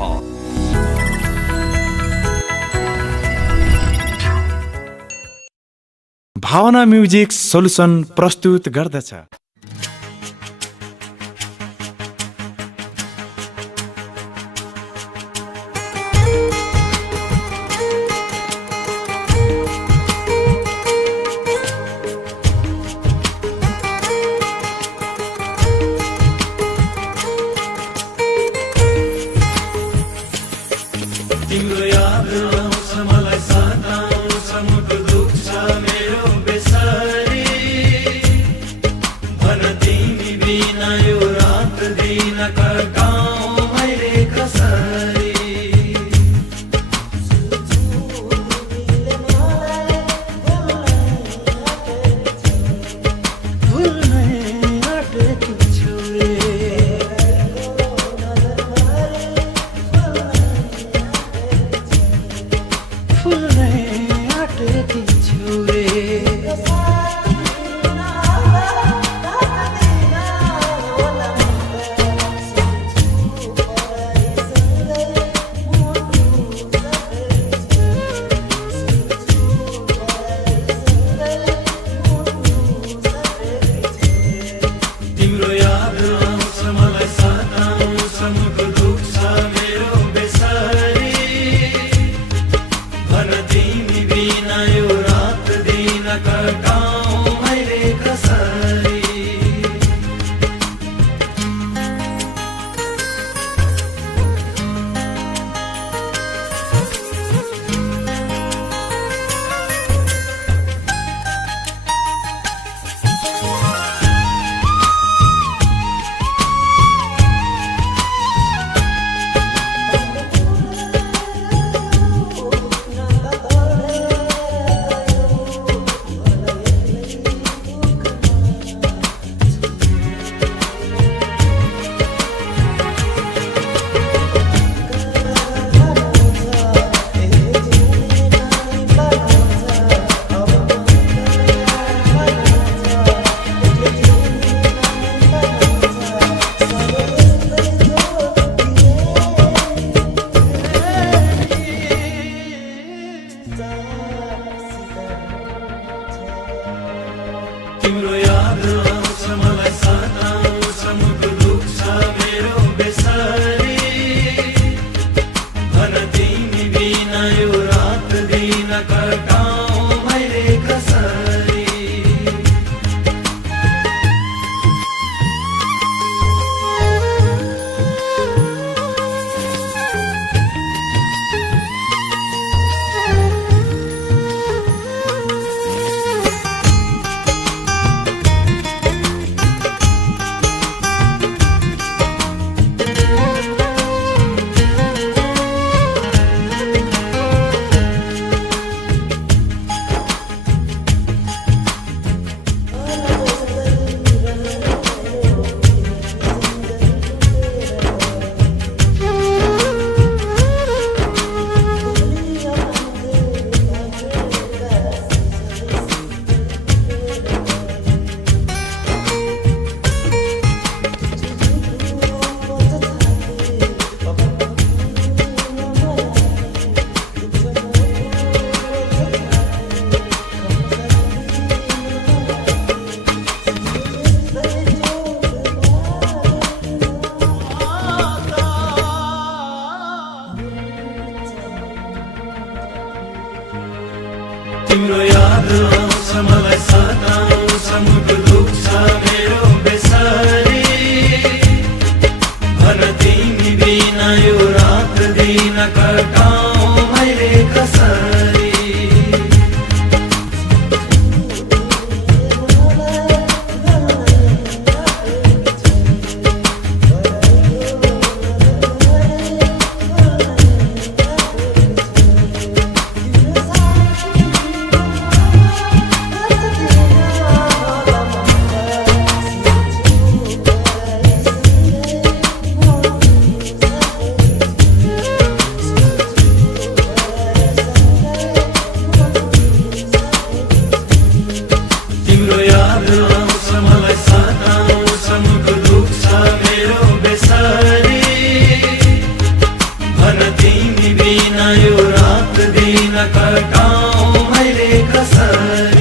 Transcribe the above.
नेपाल। भावना music solution प्रस्तुत गर्दछ। तिम्रो याद आउँछ मलाई सदा आउँछ मुटु दुख्छ मेरो बेसरी भन तिमी बिना यो रात दिन कटाउँ मैले कसरी भुल्नै आँटेकी छु रे फुल्नै आँटेकी छु रे तिम्रो याद आउँछ मलाई सदा आउँछ मुटु दुख्छ मेरो बेसरी भन तिमी बिना यो रात दिन कटाउँ मैले कसरी तिम्रो याद आउँछ मलाई सदा आउँछ मुटु दुख्छ मेरो बेसरी भन तिमी बिना यो रात दिन कटाउँ मैले कसरी यो रात दिन कटाऊं मैले कसरी